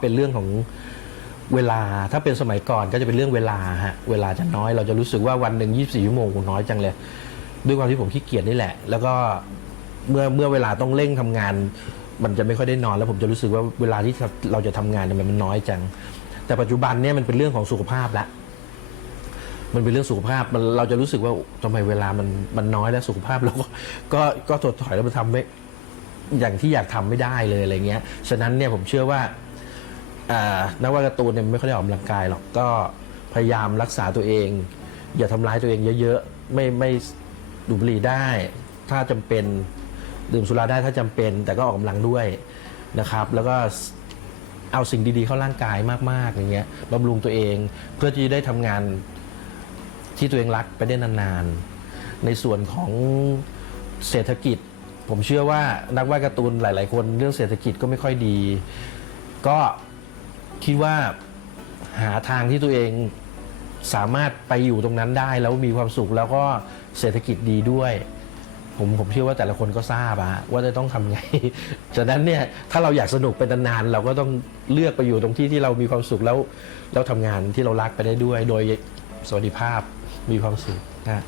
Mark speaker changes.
Speaker 1: เป็นเรื่องของเวลาถ้าเป็นสมัยก่อนก็จะเป็นเรื่องเวลาฮะเวลาจะน้อยเราจะรู้สึกว่าวันหนึ่ง24 ชั่วโมงน้อยจังเลย ด้วยความที่ผมขี้เกียจนี่แหละ แล้วก็เมื่อเมื่อเวลาต้องเร่งทำงาน มันจะไม่ค่อยได้นอนแล้วผมจะรู้สึกว่าเวลาที่เราจะทำงานเนี่ยมันน้อยจัง แต่ปัจจุบันเนี่ยมันเป็นเรื่องของสุขภาพละมันเป็นเรื่องสุขภาพมันเราจะรู้สึกว่าทำไมเวลามันมันน้อยแล้วสุขภาพเราก็ก็ก็ถดถอยแล้วมันทำไม่อย่างที่อยากทำไม่ได้เลยอะไรเงี้ยฉะนั้นเนี่ยผมเชื่อว่า อ่านักวาดการ์ตูนเนี่ยไม่ค่อยได้ออกกำลังกายหรอกก็พยายามรักษาตัวเอง อย่าทำร้ายตัวเองเยอะๆ ไม่ไม่ดูดบุหรี่ได้ ถ้าจำเป็นดื่มสุราได้ถ้าจำเป็น แต่ก็ออกกำลังด้วยนะครับ แล้วก็เอาสิ่งดีๆเข้าร่างกายมากๆอย่างเงี้ยบำรุงตัวเองเพื่อที่จะได้ทำงานที่ตัวเองรักไปได้นานๆ ในส่วนของเศรษฐกิจ ผมเชื่อว่านักวาดการ์ตูนหลาย ๆ คนเรื่องเศรษฐกิจก็ไม่ค่อยดี ก็ คิดว่าหาทางที่ตัวเองสามารถไปอยู่ตรงนั้นได้แล้วมีความสุขแล้วก็เศรษฐกิจดีด้วย ผมผมเชื่อว่าแต่ละคนก็ทราบอะว่าจะต้องทำไง ฉะนั้นเนี่ยถ้าเราอยากสนุกเป็นนานๆเราก็ต้องเลือกไปอยู่ตรงที่ที่เรามีความสุขแล้วแล้วทำงานที่เรารักไปได้ด้วย โดยสวัสดิภาพมีความสุขนะ